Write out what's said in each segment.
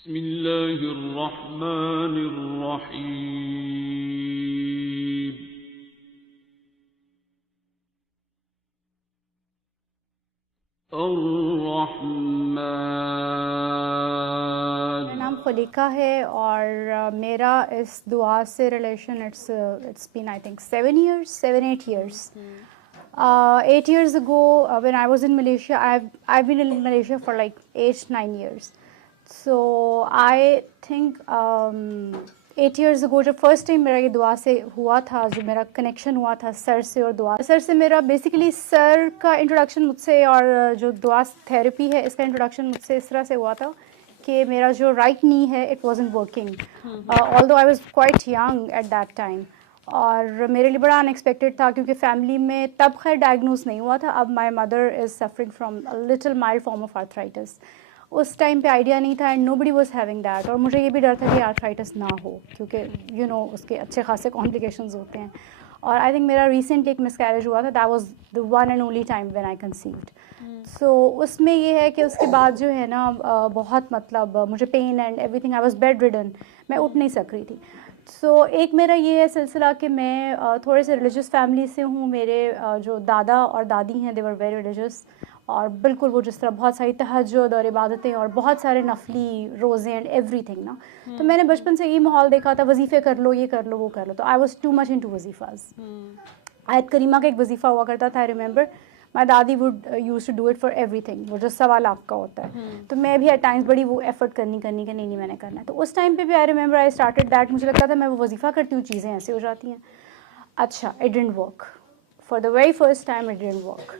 बिस्मिल्लाहिर्रहमानिर्रहीम। अर्रहमान। मेरा नाम खलीका है और मेरा इस दुआ से relation it's been I think 7 years. 8 years ago, when I was in Malaysia, I've been in Malaysia for like 8-9 years. So I think 8 years ago जब फर्स्ट टाइम मेरा ये दुआ से हुआ था, जो मेरा कनेक्शन हुआ था सर से और दुआ सर से, मेरा बेसिकली सर का इंट्रोडक्शन मुझसे और जो दुआ थेरेपी है इसका इंट्रोडक्शन मुझसे इस तरह से हुआ था कि मेरा जो राइट नी है it wasn't working, although I was quite young at that time, और मेरे लिए बड़ा अनएक्सपेक्टेड था क्योंकि फैमिली में तब खैर डायग्नोज नहीं हुआ था। अब my mother is suffering from a little mild form of arthritis. उस टाइम पे आइडिया नहीं था and nobody was having that, और मुझे ये भी डर था कि आर्थराइटिस ना हो क्योंकि यू नो उसके अच्छे खासे कॉम्प्लिकेशंस होते हैं। और आई थिंक मेरा रिसेंटली एक मिसकैरेज हुआ था, that was the one and only time when I conceived. So उसमें ये है कि उसके बाद जो है ना बहुत मतलब मुझे pain and everything, I was bedridden, मैं उठ नहीं सक रही थी। सो एक मेरा ये है सिलसिला कि मैं थोड़े से रिलीजियस फैमिली से हूँ। मेरे जो दादा और दादी हैं दे वर वेरी रिलीजियस, और बिल्कुल वो जिस तरह बहुत सारी तहज्जुद और इबादतें और बहुत सारे नफली रोज़े एंड एवरीथिंग ना, तो मैंने बचपन से ये माहौल देखा था, वजीफ़े कर लो, ये कर लो, वो कर लो, तो I was too much into वजीफ़ाज़। आयत करीमा का एक वजीफ़ा हुआ करता था, आई रिमेंबर माई दादी would use to do it for everything, वो जो 1.25 लाख का होता है। तो मैं भी एट टाइम्स बड़ी वो एफर्ट करनी कि नहीं मैंने करना है। तो उस टाइम पे भी आई रिमेंबर आई स्टार्टेड दैट, मुझे लगता था मैं वो वजीफ़ा करती हूँ चीज़ें ऐसे हो जाती हैं। अच्छा, it didn't work for the very first time, it didn't work.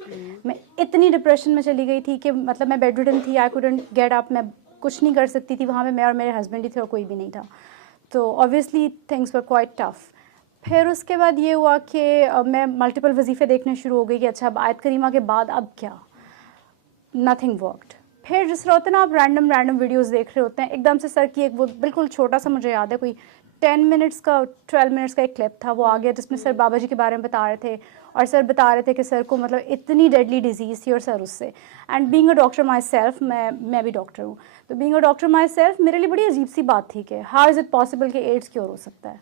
मैं इतनी डिप्रेशन में चली गई थी कि मतलब मैं बेड रिडन थी, आई कुडंट गेट अप, मैं कुछ नहीं कर सकती थी। वहाँ पे मैं और मेरे हस्बैंड ही थे और कोई भी नहीं था, तो obviously things were quite tough. फिर उसके बाद ये हुआ कि मैं मल्टीपल वजीफ़े देखने शुरू हो गई कि अच्छा अब आयत करीमा के बाद अब क्या, नथिंग वर्कड। फिर जिस तरह होता है ना, आप रैंडम वीडियोस देख रहे होते हैं, एकदम से सर की एक वो बिल्कुल छोटा सा, मुझे याद है कोई 10 मिनट्स का 12 मिनट्स का एक क्लिप था, वो आ गया जिसमें सर बाबा जी के बारे में बता रहे थे, और सर बता रहे थे कि सर को मतलब इतनी डेडली डिजीज़ थी और सर उससे, and being a doctor my self, मैं भी डॉक्टर हूँ, तो being a doctor my self मेरे लिए बड़ी अजीब सी बात थी कि हाउ इज़ इट पॉसिबल कि एड्स क्योर हो सकता है।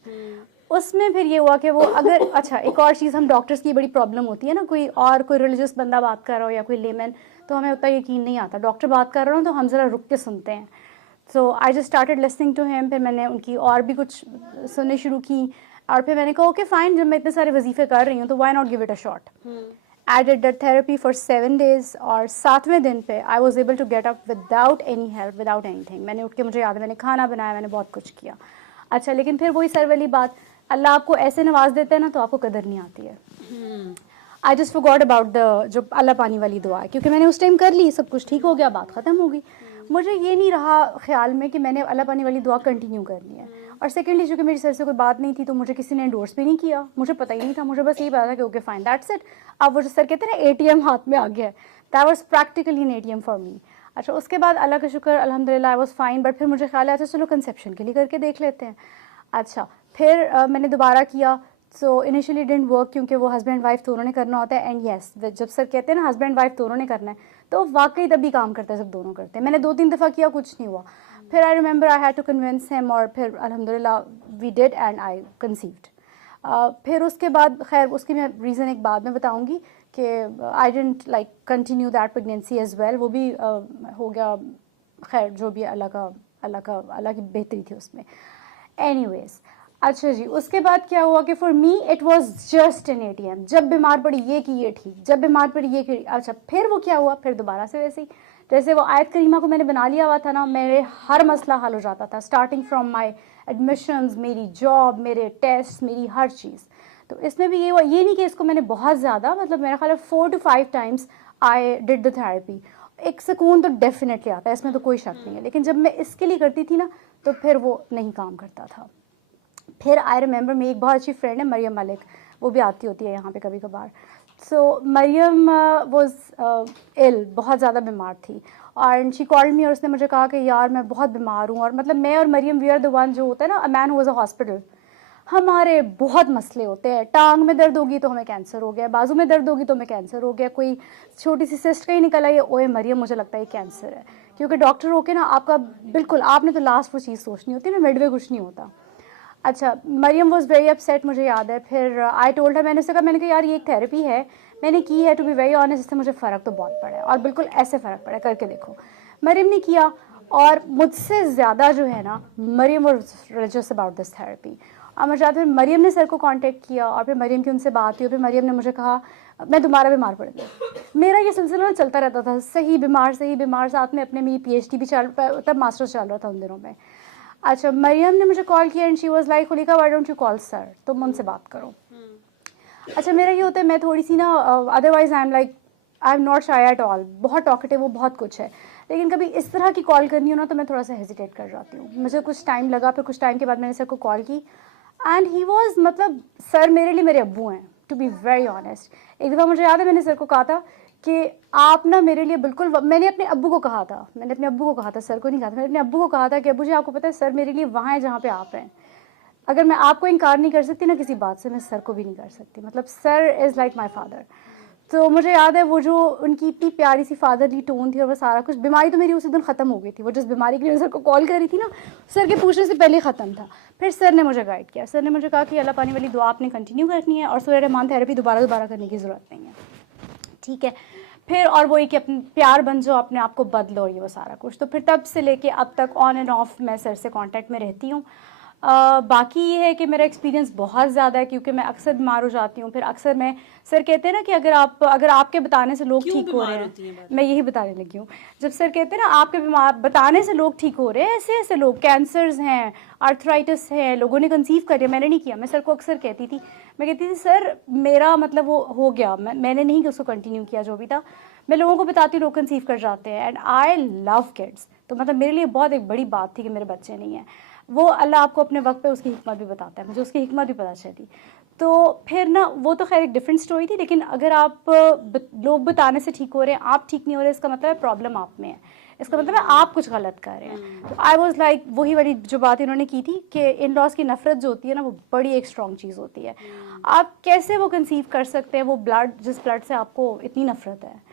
उसमें फिर ये हुआ कि वो अगर अच्छा एक और चीज़, हम डॉक्टर्स की बड़ी प्रॉब्लम होती है ना, कोई रिलीजियस बंदा बात कर रहा हो या कोई लेमैन, तो हमें उतना यकीन नहीं आता। डॉक्टर बात कर रहा हो तो हम ज़रा रुक के सुनते हैं। So I just started listening to him. फिर मैंने उनकी और भी कुछ सुनने शुरू की, और फिर मैंने कहा ओके फाइन, जब मैं इतने सारे वजीफ़े कर रही हूँ तो why not give it a shot. I did that therapy for 7 days, और 7वें दिन पे I was able to get up without any help, without anything. मैंने उठ के, मुझे याद है मैंने खाना बनाया, मैंने बहुत कुछ किया। अच्छा, लेकिन फिर वही सर वाली बात, अल्लाह आपको ऐसे नवाज देता है ना तो आपको कदर नहीं आती है। I just forgot about the जो अल्लाह पानी वाली दुआ है, क्योंकि मैंने उस टाइम कर ली, सब कुछ ठीक हो गया, बात ख़त्म हो गई। मुझे ये नहीं रहा ख्याल में कि मैंने अल्लाह पानी वाली दुआ कंटिन्यू करनी है। और सेकेंडली चूँकि मेरी सर से कोई बात नहीं थी तो मुझे किसी ने एंडोर्स भी नहीं किया, मुझे पता ही नहीं था, मुझे बस यही पता था कि ओके फाइन दैट्स इट। अब वो जो सर कहते हैं ना ATM हाथ में आ गया है, that was practically an ATM for me. अच्छा, उसके बाद अल्लाह का शुक्र, अल्हम्दुलिल्लाह आई वाज फाइन। बट फिर मुझे ख्याल आया था चलो कंसेप्शन के लिए करके देख लेते हैं। अच्छा, फिर मैंने दोबारा किया। सो इनिशियली डिडंट वर्क क्योंकि वो हस्बैंड वाइफ दोनों ने करना होता है, एंड येस जब सर कहते हैं ना हस्बैंड वाइफ दोनों ने करना है तो वाकई तभी काम करता है जब दोनों करते हैं। मैंने 2-3 दफ़ा किया, कुछ नहीं हुआ। फिर I remember I had to convince him, और फिर अल्हम्दुलिल्लाह we did and I conceived. फिर उसके बाद खैर उसकी मैं रीज़न एक बाद में बताऊंगी कि I didn't like continue that pregnancy as well, वो भी हो गया, खैर जो भी अल्लाह की बेहतरी थी उसमें। एनीवेज, अच्छा जी, उसके बाद क्या हुआ कि for me it was just an ATM। जब बीमार पड़ी ये की ये ठीक, जब बीमार पड़ी ये की। अच्छा, फिर वो क्या हुआ, फिर दोबारा से वैसे ही जैसे वो आयत करीमा को मैंने बना लिया हुआ था ना, मेरे हर मसला हल हो जाता था, स्टार्टिंग फ्रॉम माई एडमिशन्स, मेरी जॉब, मेरे टेस्ट, मेरी हर चीज़। तो इसमें भी ये हुआ, ये नहीं कि इसको मैंने बहुत ज़्यादा, मतलब मेरा ख्याल है 4 to 5 times I did the therapy. एक सुकून तो डेफिनेटली आता है, इसमें तो कोई शक नहीं है, लेकिन जब मैं इसके लिए करती थी ना तो फिर वो नहीं काम करता था। फिर आई रिमेंबर मेरी एक बहुत अच्छी फ्रेंड है मरियम मलिक, वो भी आती होती है यहाँ पे कभी कभार। सो मरियम वॉज इल, बहुत ज़्यादा बीमार थी, और शी कॉल्ड मी, और उसने मुझे कहा कि यार मैं बहुत बीमार हूँ। और मतलब मैं और Mariam we are the one, जो होता है ना a man who was a hospital, हमारे बहुत मसले होते हैं। टांग में दर्द होगी तो हमें कैंसर हो गया, बाजू में दर्द होगी तो हमें कैंसर हो गया, कोई छोटी सी सिस्ट कहीं निकल आई, ओए मरियम मुझे लगता है ये कैंसर है, क्योंकि डॉक्टर होके ना आपका बिल्कुल आपने तो लास्ट वो चीज़ सोचनी होती है ना, मिडवे कुछ नहीं होता। अच्छा, मरियम वॉज वेरी अपसेट, मुझे याद है। फिर आई टोल्ड हर, मैंने कहा यार ये एक थेरेपी है, मैंने की है, टू बी वेरी ऑनेस्ट, इससे मुझे फ़र्क तो बहुत पड़ा है और बिल्कुल ऐसे फ़र्क पड़ा है, करके देखो। मरियम ने किया और मुझसे ज़्यादा जो है ना Mariam was religious about this therapy. और मुझे याद है मरियम ने सर को कांटेक्ट किया और फिर मरियम की उनसे बात हुई और फिर मरियम ने मुझे कहा मैं दोबारा बीमार पड़ गई। मेरा ये सिलसिला चलता रहता था, सही बीमार, साथ में अपने मेरी PhD भी तब मास्टर्स चल रहा था उन दिनों में। अच्छा, मरियम ने मुझे कॉल किया and she was like Khulika why don't you call sir, तुम उनसे बात करो। अच्छा, मेरा ये होता है मैं थोड़ी सी ना otherwise I am not shy at all, बहुत टॉकेटिव, वो बहुत कुछ है, लेकिन कभी इस तरह की कॉल करनी हो ना तो मैं थोड़ा सा हेजिटेट कर जाती हूँ। मुझे कुछ टाइम लगा, फिर कुछ टाइम के बाद मैंने सर को कॉल की एंड ही वॉज, मतलब सर मेरे लिए मेरे अब्बू हैं, टू बी वेरी ऑनेस्ट। एक दफ़ा मुझे याद है मैंने सर को कहा था कि आप ना मेरे लिए बिल्कुल, मैंने अपने अब्बू को कहा था, सर को नहीं कहा था, मैंने अपने अब्बू को कहा था कि अब्बू जी आपको पता है सर मेरे लिए वहाँ है जहाँ पे आप हैं। अगर मैं आपको इनकार नहीं कर सकती ना किसी बात से, मैं सर को भी नहीं कर सकती, मतलब sir is like my father. तो मुझे याद है वो जो उनकी इतनी प्यारी सी फादरली टोन थी और वो सारा कुछ, बीमारी तो मेरी उसी दिन ख़त्म हो गई थी, वो जिस बीमारी के लिए सर को कॉल कर रही थी ना, सर के पूछने से पहले ख़त्म था। फिर सर ने मुझे गाइड किया, सर ने मुझे कहा कि अल्लाह पानी वाली दुआ आपने कंटिन्यू करनी है और सूरह रहमान थेरेपी दोबारा करने की ज़रूरत नहीं है, ठीक है। फिर और वही कि अपने प्यार बन जाओ, अपने आप को बदलो, ये वो सारा कुछ। तो फिर तब से लेके अब तक ऑन एंड ऑफ मैं सर से कांटेक्ट में रहती हूँ। बाकी ये है कि मेरा एक्सपीरियंस बहुत ज़्यादा है क्योंकि मैं अक्सर बीमार हो जाती हूँ। फिर अक्सर मैं, सर कहते हैं ना कि अगर आपके बताने से लोग ठीक हो रहे हैं, मैं यही बताने लगी हूँ। जब सर कहते हैं ना आपके बताने से लोग ठीक हो रहे हैं, ऐसे ऐसे लोग, कैंसर्स हैं, आर्थराइटिस है, लोगों ने कंसीव कर दिया, मैंने नहीं किया। मैं सर को अक्सर कहती थी, मैं कहती थी सर मेरा मतलब वो हो गया, मैंने नहीं उसको कंटिन्यू किया जो भी था, मैं लोगों को बताती हूँ, लोग कंसीव कर जाते हैं एंड आई लव किड्स। तो मतलब मेरे लिए बहुत एक बड़ी बात थी कि मेरे बच्चे नहीं हैं। वो अल्लाह आपको अपने वक्त पे उसकी हिकमत भी बताता है, मुझे उसकी हिकमत भी पता चली। तो फिर ना वो तो खैर एक डिफरेंट स्टोरी थी, लेकिन अगर आप लोग बताने से ठीक हो रहे हैं, आप ठीक नहीं हो रहे, इसका मतलब है प्रॉब्लम आप में है, इसका मतलब है आप कुछ गलत कर रहे हैं। तो आई वॉज लाइक, वही वाली जो बात इन्होंने की थी कि इन लॉज की नफरत जो होती है ना वो बड़ी एक स्ट्रॉन्ग चीज़ होती है। आप कैसे वो कंसीव कर सकते हैं, वो ब्लड, जिस ब्लड से आपको इतनी नफरत है।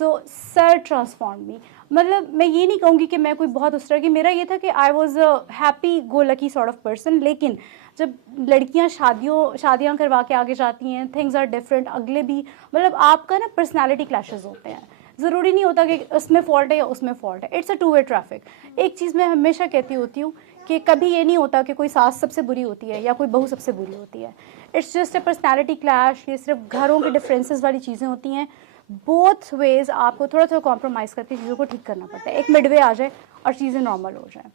सो सर ट्रांसफॉर्म मी, मतलब मैं ये नहीं कहूँगी कि मैं कोई बहुत उस तरह की, मेरा ये था कि I was a happy go lucky sort of person. लेकिन जब लड़कियां शादियां करवा के आगे जाती हैं, थिंग्स आर डिफरेंट, अगले भी, मतलब आपका ना पर्सनैलिटी क्लैशेस होते हैं। ज़रूरी नहीं होता कि उसमें फॉल्ट है या उसमें फॉल्ट है, it's a two way traffic. एक चीज़ मैं हमेशा कहती होती हूँ कि कभी ये नहीं होता कि कोई सास सबसे बुरी होती है या कोई बहू सबसे बुरी होती है। It's just a personality clash, ये सिर्फ घरों के डिफरेंसेस वाली चीज़ें होती हैं। बोथ वेज आपको थोड़ा थोड़ा कॉम्प्रोमाइज़ करके चीज़ों को ठीक करना पड़ता है, एक मिडवे आ जाए और चीज़ें नॉर्मल हो जाए।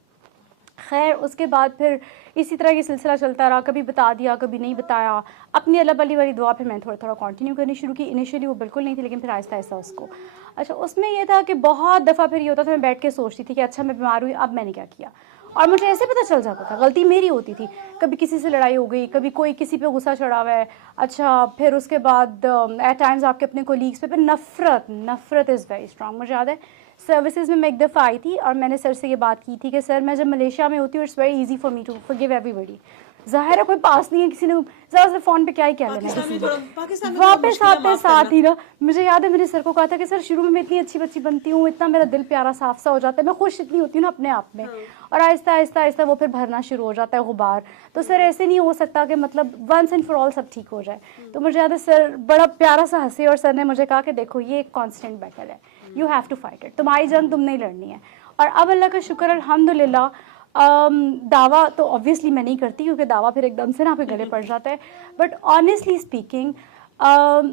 खैर उसके बाद फिर इसी तरह ये सिलसिला चलता रहा, कभी बता दिया कभी नहीं बताया। अपनी अल्लाह बली वाली दुआ फिर मैंने थोड़ा थोड़ा कंटिन्यू करनी शुरू की। इनिशियली वो बिल्कुल नहीं थी, लेकिन फिर आहिस्ता आहिस्ता उसको, अच्छा उसमें ये था कि बहुत दफ़ा फिर ये होता था, मैं बैठ के सोचती थी कि अच्छा मैं बीमार हुई, अब मैंने क्या किया, और मुझे ऐसे पता चल जाता था गलती मेरी होती थी। कभी किसी से लड़ाई हो गई, कभी कोई किसी पे गुस्सा चढ़ा हुआ है, अच्छा फिर उसके बाद एट टाइम्स आपके अपने कोलीग्स पे, फिर नफ़रत इज़ वेरी स्ट्रांग। मुझे याद है सर्विसेज में मैं एक दफ़ा आई थी और मैंने सर से ये बात की थी कि सर मैं जब मलेशिया में होती हूँ it's very easy for me to forgive everybody. ज़ाहिर है कोई पास नहीं है, किसी ने ज़्यादा से फ़ोन पे क्या ही कह लेना किसी ने, वापस आते साथ ही ना। मुझे याद है मैंने सर को कहा था कि सर शुरू में मैं इतनी अच्छी बच्ची बनती हूँ, इतना मेरा दिल प्यारा साफ सा हो जाता है, मैं खुश इतनी होती हूँ ना अपने आप में, और आहिस्ता आहिस्ता आहिस्ता वो फिर भरना शुरू हो जाता है गुबार। तो सर ऐसे नहीं हो सकता कि मतलब वंस एंड फॉर ऑल सब ठीक हो जाए। तो मुझे याद है सर बड़ा प्यारा सा हंसे और सर ने मुझे कहा कि देखो ये एक कॉन्स्टेंट बैटल है, you have to fight it, तुम्हारी जंग तुम नहीं लड़नी है। और अब अल्लाह का शुक्र अल्हम्दुलिल्लाह, दावा तो ऑब्वियसली मैं नहीं करती क्योंकि दावा फिर एकदम से ना पे गले पड़ जाता है, बट ऑनेस्टली स्पीकिंग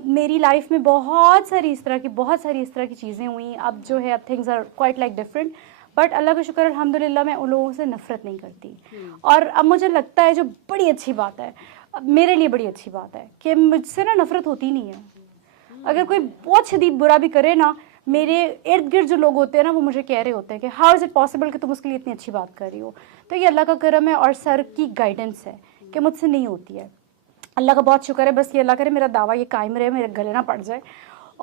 मेरी लाइफ में बहुत सारी इस तरह की चीज़ें हुई। अब जो है अब things are quite like different, but Allah का शुक्र अल्हम्दुलिल्लाह मैं उन लोगों से नफ़रत नहीं करती। और अब मुझे लगता है जो बड़ी अच्छी बात है, मेरे लिए बड़ी अच्छी बात है कि मुझसे ना नफ़रत होती नहीं है। अगर कोई बहुत शदीद बुरा भी करे ना, मेरे इर्द गिर्द जो लोग होते हैं ना वो मुझे कह रहे होते हैं कि हाउ इज़ इट पॉसिबल कि तुम उसके लिए इतनी अच्छी बात कर रही हो। तो ये अल्लाह का करम है और सर की गाइडेंस है कि मुझसे नहीं होती है। अल्लाह का बहुत शुक्र है, बस ये अल्लाह करे मेरा दावा ये कायम रहे, मेरे गले ना पड़ जाए।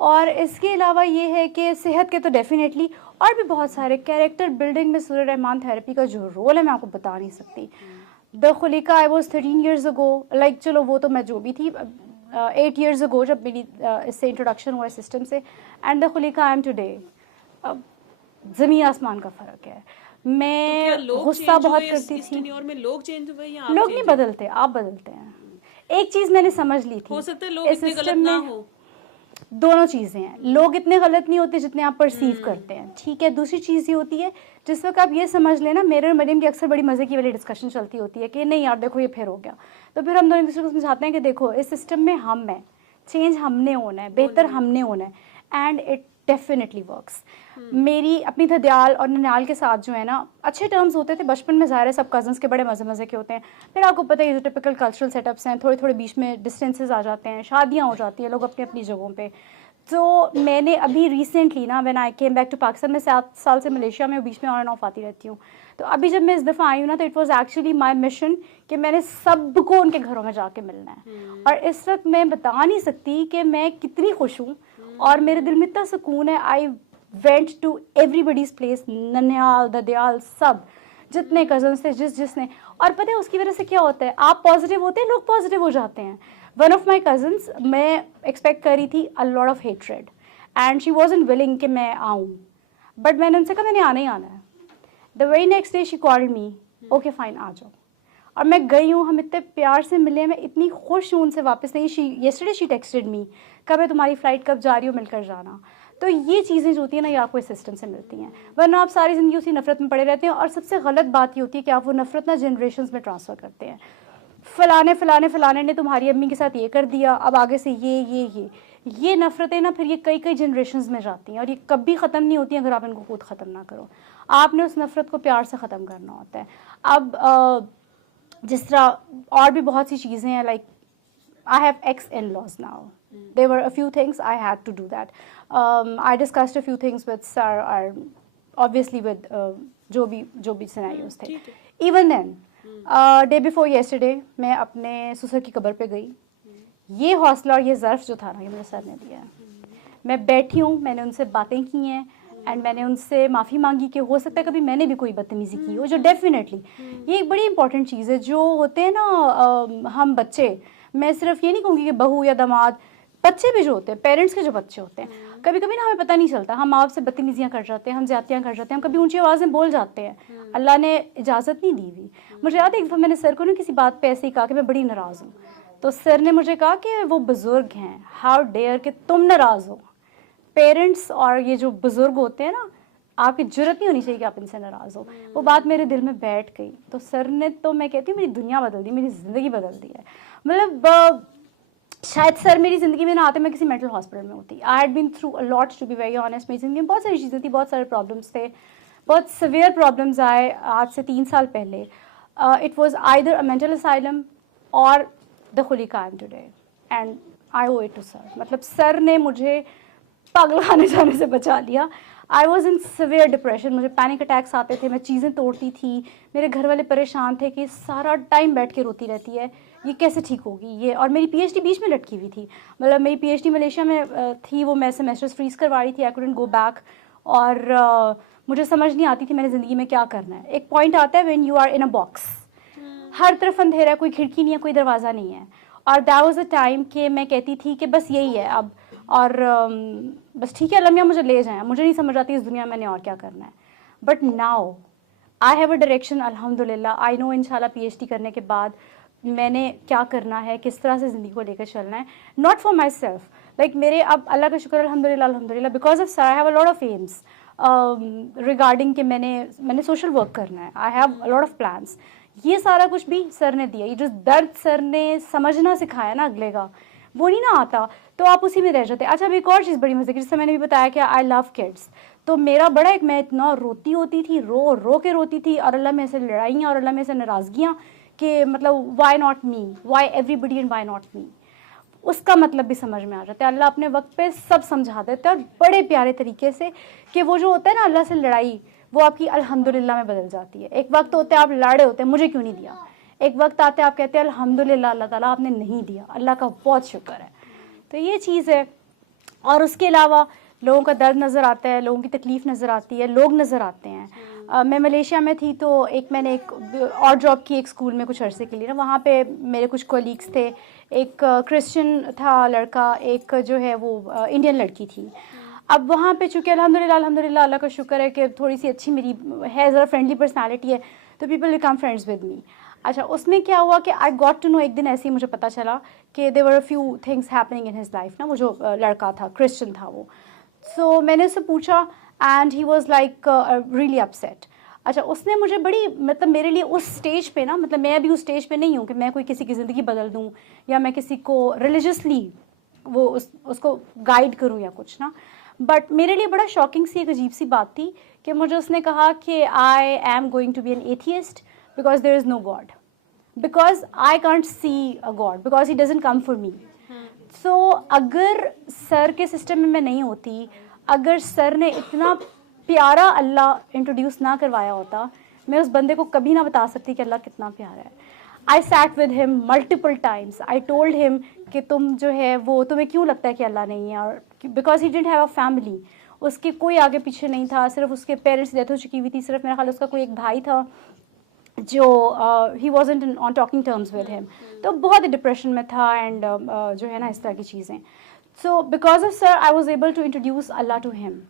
और इसके अलावा ये है कि सेहत के तो डेफिनेटली और भी बहुत सारे, कैरेक्टर बिल्डिंग में सूरह रहमान थेरेपी का जो रोल है मैं आपको बता नहीं सकती। The Khulika I was 13 years ago, like चलो वो तो मैं जो भी थी 8 years ago जब मेरी इससे इंट्रोडक्शन हुआ सिस्टम से, and the Khulika I am today. ज़मीन आसमान का फ़र्क है। मैं गुस्सा बहुत करती थी। टेन्योर में लोग चेंज हुए या आप लोग नहीं बदलते, आप बदलते हैं। एक चीज़ मैंने समझ ली थी, हो सकता है लोग इतने गलत ना हो। दोनों चीज़ें हैं, लोग इतने गलत नहीं होते जितने आप परसीव करते हैं, ठीक है। दूसरी चीज़ ये होती है, जिस वक्त आप ये समझ लेना, मेरे और मरियम की अक्सर बड़ी मज़े की वाली डिस्कशन चलती होती है कि नहीं यार देखो ये फिर हो गया, तो फिर हम दोनों एक दूसरे को समझाते हैं कि देखो इस सिस्टम में हम हैं, चेंज हमने होना है, बेहतर हमने होना है, एंड इट डेफिनेटली वर्क्स। मेरी अपनी धदियाल और ननियाल के साथ जो है ना अच्छे टर्म्स होते थे बचपन में, ज़ाहिर है सब कज़न्स के बड़े मज़े मज़े के होते हैं। फिर आपको पता है ये जो टिपिकल कल्चरल सेटअप्स हैं, थोड़े थोड़े बीच में डिस्टेंसेस आ जाते हैं, शादियाँ हो जाती हैं, लोग अपनी अपनी जगहों पे। तो मैंने अभी रिसेंटली ना, when I came back to Pakistan, मैं 7 साल से मलेशिया में बीच में ऑन एंड ऑफ आती रहती हूँ, तो अभी जब मैं इस दफ़ा आई हूँ ना, तो it was actually my mission कि मैंने सबको उनके घरों में जाके मिलना है। और इस वक्त मैं बता नहीं सकती कि मैं कितनी खुश हूँ और मेरे दिल में इतना सुकून है। I went to everybody's place, ननिहाल, ददियाल, सब जितने कजन्स थे, जिसने। और पता है उसकी वजह से क्या होता है, आप पॉजिटिव होते हैं, लोग पॉजिटिव हो जाते हैं। वन ऑफ माई कजन्स, मैं एक्सपेक्ट कर रही थी a lot of hatred and she wasn't willing कि मैं आऊँ, बट मैंने उनसे कहा मैंने आना ही आना है। The very next day she called me, okay fine आ जाओ, और मैं गई हूँ, हम इतने प्यार से मिले, मैं इतनी खुश हूँ उनसे वापस नहीं। येस्टरडे शी टेक्सटेड मी, कब है तुम्हारी फ़्लाइट, कब जा रही हो, मिलकर जाना। तो ये चीज़ें जो होती हैं ना, ये आपको इस सिस्टम से मिलती हैं, वरना आप सारी ज़िंदगी उसी नफ़रत में पड़े रहते हैं। और सबसे गलत बात ये होती है कि आप वो नफ़रत ना जनरेशन्स में ट्रांसफ़र करते हैं। फ़लाने ने तुम्हारी अम्मी के साथ ये कर दिया, अब आगे से ये नफ़रतें ना फिर ये कई कई जनरेशन्स में जाती हैं, और ये कभी ख़त्म नहीं होती अगर आप इनको खुद ख़त्म ना करो। आपने उस नफ़रत को प्यार से ख़त्म करना होता है। अब जिस तरह और भी बहुत सी चीज़ें हैं, like I have ex-in-laws now. There were a few things I had to do that. I discussed a few things with sir, or obviously with जो भी scenarios थे. Even then, day before yesterday, मैं अपने ससुर की कब्र पे गई। ये हौसला और ये ज़र्फ़ जो था ना, ये मुझे सर ने दिया है। मैं बैठी हूँ, मैंने उनसे बातें की हैं, एंड मैंने उनसे माफ़ी मांगी कि हो सकता है कभी मैंने भी कोई बदतमीज़ी की हो, जो डेफिनेटली ये एक बड़ी इंपॉर्टेंट चीज़ है। जो होते हैं ना हम बच्चे, मैं सिर्फ ये नहीं कहूँगी कि बहू या दामाद, बच्चे भी जो होते हैं, पेरेंट्स के जो बच्चे होते हैं, कभी कभी ना हमें पता नहीं चलता, हम आपसे बदतमीज़ियाँ कर जाते हैं, हम ज़्यादतियाँ कर जाते हैं, हम कभी ऊंची आवाज़ में बोल जाते हैं, अल्लाह ने इजाज़त नहीं दी हुई। मुझे याद है एक दफ़ा मैंने सर को ना किसी बात पे ऐसे ही कहा कि मैं बड़ी नाराज़ हूँ, तो सर ने मुझे कहा कि वो बुज़ुर्ग हैं, हाउ डेयर कि तुम नाराज़ हो। पेरेंट्स और ये जो बुज़ुर्ग होते हैं ना, आपकी जुर्रत नहीं होनी चाहिए कि आप इनसे नाराज़ हो। वो बात मेरे दिल में बैठ गई। तो सर ने, तो मैं कहती हूँ मेरी दुनिया बदल दी, मेरी ज़िंदगी बदल दी है। मतलब शायद सर मेरी ज़िंदगी में ना आते, मैं किसी मेंटल हॉस्पिटल में होती। I had been through a lot, to be very honest. मेरी ज़िंदगी में बहुत सारी चीज़ें थी, बहुत सारे प्रॉब्लम्स थे, बहुत सीवियर प्रॉब्लम्स आए आज से 3 साल पहले। It was either a mental asylum और the Khulika I am today, and I owe it to sir. मतलब सर ने मुझे पागल खाने जाने से बचा लिया। I was in severe depression, मुझे पैनिक अटैक्स आते थे, मैं चीज़ें तोड़ती थी, मेरे घर वाले परेशान थे कि सारा टाइम बैठ के रोती रहती है, ये कैसे ठीक होगी ये। और मेरी पीएचडी बीच में लटकी हुई थी, मतलब मेरी पीएचडी मलेशिया में थी, वो मैं सेमेस्टर्स फ्रीज करवा रही थी, आई कुडंट गो बैक, और मुझे समझ नहीं आती थी मैंने ज़िंदगी में क्या करना है। एक पॉइंट आता है when you are in a box, हर तरफ अंधेरा है, कोई खिड़की नहीं है, कोई दरवाज़ा नहीं है, और दैट वाज अ टाइम कि मैं कहती थी कि बस यही है अब, और बस ठीक है अल्लाह मियां मुझे ले जाएं, मुझे नहीं समझ आती इस दुनिया में मैंने और क्या करना है। But now I have a direction, अल्हम्दुलिल्लाह। आई नो इंशाल्लाह पीएचडी करने के बाद मैंने क्या करना है, किस तरह से ज़िंदगी को लेकर चलना है। Not for my self, like मेरे अब अल्लाह का शुक्र अल्हम्दुलिल्लाह अल्हम्दुलिल्लाह, because of sir I have a lot of AIIMS regarding कि मैंने सोशल वर्क करना है, आई have a lot of plans. ये सारा कुछ भी सर ने दिया। ये जो दर्द सर ने समझना सिखाया ना अगले का, वो नहीं ना आता, तो आप उसी में रह जाते। अच्छा अब एक और चीज़ बड़ी मज़े की, जिससे मैंने भी बताया कि आई लव किड्स, तो मेरा बड़ा एक, मैं इतना रोती होती थी, रो के रोती थी, और अल्लाह में से लड़ाइयाँ और अल्लाह में से नाराज़गियाँ कि मतलब why not me, why everybody and why not me. उसका मतलब भी समझ में आ जाता है, अल्लाह अपने वक्त पे सब समझा देता है, और बड़े प्यारे तरीके से, कि वो जो होता है ना अल्लाह से लड़ाई, वो आपकी अल्हम्दुलिल्लाह में बदल जाती है। एक वक्त होते हैं आप लड़े होते हैं मुझे क्यों नहीं दिया, एक वक्त आते हैं आप कहते हैं अल्हम्दुलिल्लाह अल्लाह ताला आपने नहीं दिया, अल्लाह का बहुत शुक्र है। तो ये चीज़ है। और उसके अलावा लोगों का दर्द नज़र आता है, लोगों की तकलीफ़ नज़र आती है, लोग नज़र आते हैं। मैं मलेशिया में थी, तो मैंने एक और जॉब की एक स्कूल में कुछ अरसे के लिए ना, वहाँ पे मेरे कुछ कोलीग्स थे, एक क्रिश्चियन था लड़का, एक जो है वो इंडियन लड़की थी। अब वहाँ पे चूँकि अल्हम्दुलिल्लाह अल्हम्दुलिल्लाह अल्लाह का शुक्र है कि थोड़ी सी अच्छी मेरी है, ज़रा फ्रेंडली पर्सनालिटी है, तो people become friends with me. अच्छा, उसमें क्या हुआ कि आई गॉट टू नो, एक दिन ऐसे ही मुझे पता चला कि there were a few things happening in his life ना। वो जो लड़का था क्रिश्चियन था वो, सो मैंने उससे पूछा and he was like really upset. अच्छा, उसने मुझे बड़ी मतलब मेरे लिए उस स्टेज पे ना, मतलब मैं अभी उस स्टेज पे नहीं हूँ कि मैं कोई किसी की ज़िंदगी बदल दूँ या मैं किसी को रिलीजियसली वो उसको गाइड करूँ या कुछ ना, बट मेरे लिए बड़ा शॉकिंग सी एक अजीब सी बात थी कि मुझे उसने कहा कि I am going to be an atheist because there is no God, because I can't see a god, because he doesn't come for me. So अगर सर के सिस्टम में मैं नहीं होती, अगर सर ने इतना प्यारा अल्लाह इंट्रोड्यूस ना करवाया होता, मैं उस बंदे को कभी ना बता सकती कि अल्लाह कितना प्यारा है। I sat with him multiple times, I told him कि तुम जो है वो तुम्हें क्यों लगता है कि अल्लाह नहीं है, और because he didn't have a family, उसके कोई आगे पीछे नहीं था, सिर्फ उसके पेरेंट्स डेथ हो चुकी हुई थी, सिर्फ मेरा ख्याल उसका कोई एक भाई था जो he wasn't on talking terms with him, तो बहुत ही डिप्रेशन में था एंड जो है ना इस तरह की चीज़ें। So because of sir I was able to introduce Allah to him.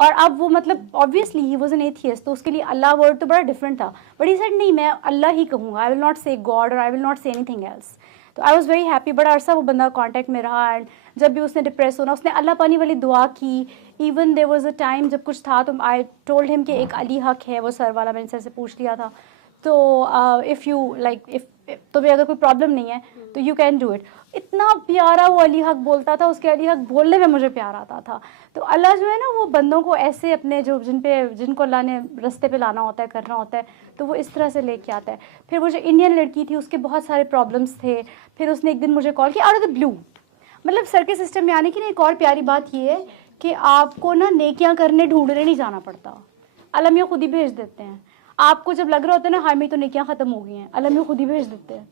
और अब वो मतलब obviously he was an atheist, तो उसके लिए अल्लाह वर्ड तो बड़ा डिफरेंट था, बट ही सेड नहीं, मैं अल्लाह ही कहूँगा, आई विल नॉट से गॉड और I will not say anything else. तो आई वॉज वेरी हैप्पी, बड़ा अरसा वो बंदा कॉन्टैक्ट में रहा एंड जब भी उसने डिप्रेस होना उसने अल्लाह पानी वाली दुआ की। Even there was a time जब कुछ था तो आई टोल्ड हिम कि एक अली हक है वो सर वाला, मैंने सर से पूछ लिया था, तो इफ़ यू लाइक इफ़ तुम्हें अगर कोई प्रॉब्लम नहीं है तो यू कैन डू इट। इतना प्यारा वो अली हक बोलता था, उसके अली हक बोलने में मुझे प्यार आता था। तो अल्लाह जो है ना वो बंदों को ऐसे अपने जो जिनको अल्लाह ने रास्ते पे लाना होता है, करना होता है, तो वो इस तरह से लेके आता है। फिर वो जो इंडियन लड़की थी उसके बहुत सारे प्रॉब्लम्स थे, फिर उसने एक दिन मुझे कॉल किया आउट ऑफ द ब्लू। मतलब सर के सिस्टम में आने की ना एक और प्यारी बात ये है कि आपको ना नेकियां करने ढूंढने नहीं जाना पड़ता, अल्लाह मियाँ खुद ही भेज देते हैं। आपको जब लग रहा होता है ना हाय मेरी तो नेकियां ख़त्म हो गई हैं, अल्लाह मियाँ खुद ही भेज देते हैं।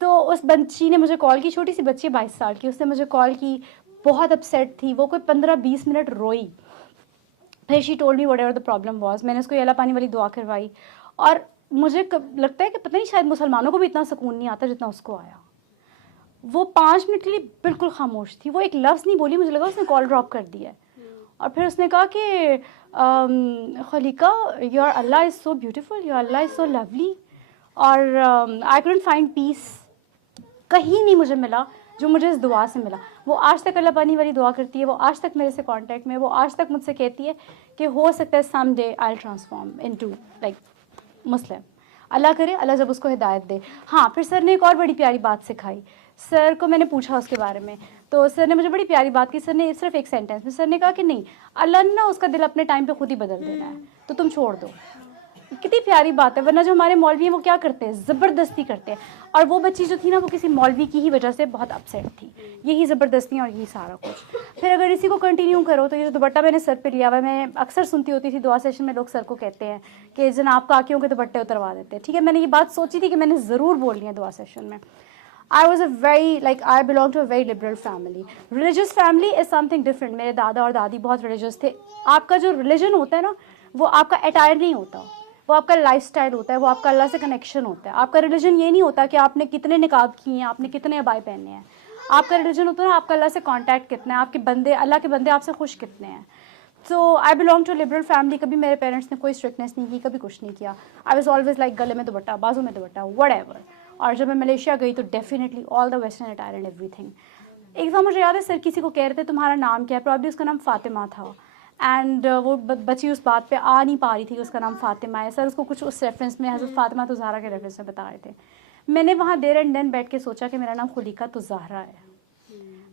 तो उस बच्ची ने मुझे कॉल की, छोटी सी बच्ची है 22 साल की, उसने मुझे कॉल की, बहुत अपसेट थी वो, कोई 15-20 मिनट रोई। फिर she told me whatever the problem was, मैंने उसको अल्लाह पानी वाली दुआ करवाई, और मुझे लगता है कि पता नहीं शायद मुसलमानों को भी इतना सुकून नहीं आता जितना उसको आया। वो 5 मिनट के लिए बिल्कुल खामोश थी, वो एक लफ्ज़ नहीं बोली, मुझे लगा उसने कॉल ड्रॉप कर दिया है। और फिर उसने कहा कि Khalika your Allah is so beautiful, your Allah is so lovely, और आई कुडंट फाइंड पीस, कहीं नहीं मुझे मिला जो मुझे इस दुआ से मिला। वो आज तक अल्लाह पानी वाली दुआ करती है, वो आज तक मेरे से कांटेक्ट में, वो आज तक मुझसे कहती है कि हो सकता है some day I will transform into like Muslim, Allah करे, अल्लाह जब उसको हिदायत दे। हाँ, फिर सर ने एक और बड़ी प्यारी बात सिखाई। सर को मैंने पूछा उसके बारे में, तो सर ने मुझे बड़ी प्यारी बात की। सर ने सिर्फ एक सेंटेंस में सर ने कहा कि नहीं, अल्लाह ने ना उसका दिल अपने टाइम पे खुद ही बदल देना है, तो तुम छोड़ दो। कितनी प्यारी बात है, वरना जो हमारे मौलवी हैं वो क्या करते हैं, ज़बरदस्ती करते हैं। और वो बच्ची जो थी ना वो किसी मौलवी की ही वजह से बहुत अपसेट थी, यही ज़बरदस्ती और यही सारा कुछ। फिर अगर इसी को कंटिन्यू करो तो ये जो दुपट्टा मैंने सर पे लिया हुआ है, मैं अक्सर सुनती होती थी दुआ सेशन में लोग सर को कहते हैं कि जनाब काकियों के दुपट्टे उतरवा देते हैं। ठीक है, मैंने ये बात सोची थी कि मैंने ज़रूर बोलनी है दुआ सेशन में। I was a very I belong to a very liberal family. Religious family is something different. मेरे दादा और दादी बहुत religious थे। आपका जो religion होता है ना वो आपका attire नहीं होता, वो आपका लाइफस्टाइल होता है, वो आपका अल्लाह से कनेक्शन होता है। आपका रिलीजन ये नहीं होता कि आपने कितने निकाब किए हैं, आपने कितने अबाई पहने हैं। आपका रिलीजन होता है ना आपका अल्लाह से कांटेक्ट कितना है, आपके बंदे, अल्लाह के बंदे आपसे खुश कितने हैं। So I belong to liberal family. कभी मेरे पेरेंट्स ने कोई स्ट्रिक्टनेस नहीं की, कभी कुछ नहीं किया। आई वॉज ऑलवेज लाइक गले में दुपट्टा, बाजू में दुपट्टा, व्हाटएवर। और जब मैं मलेशिया गई तो definitely all the western attire and everything. एक बार मुझे याद है सर किसी को कह रहे थे तुम्हारा नाम क्या है, प्रॉब्ली उसका नाम फातिमा था, एंड वो बच्ची उस बात पे आ नहीं पा रही थी कि उसका नाम फातिमा है। सर उसको कुछ उस रेफरेंस में हज़रत फातिमा तो ज़हरा के रेफरेंस में बता रहे थे। मैंने वहाँ देर एंड देन बैठ के सोचा कि मेरा नाम खुलीका तो ज़हरा है।